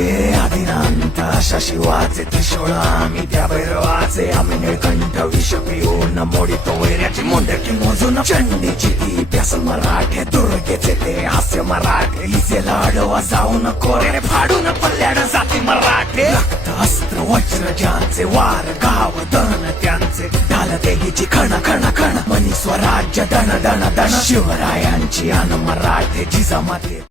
हे आदिनांत अशा शिवाचे त्रिशूळ आम्ही त्या भैरवाचे आम्ही निळकंठ विष पिऊन मोडितो वैऱ्याची मुंडकी मोजून चंडीची ती प्यास मराठे दुर्गेचे ते हास्य मराठे लिसेला आडवा जाऊन कोरे फाडून पल्ल्याड जाती मराठे रक्त अस्त्र वज्र ज्यांचे वार गाव दन त्यांचे ढाल देगीची खण खण खण मनी स्वराज्य दण दण दण शिवरायांची अन मराठे जिजामाते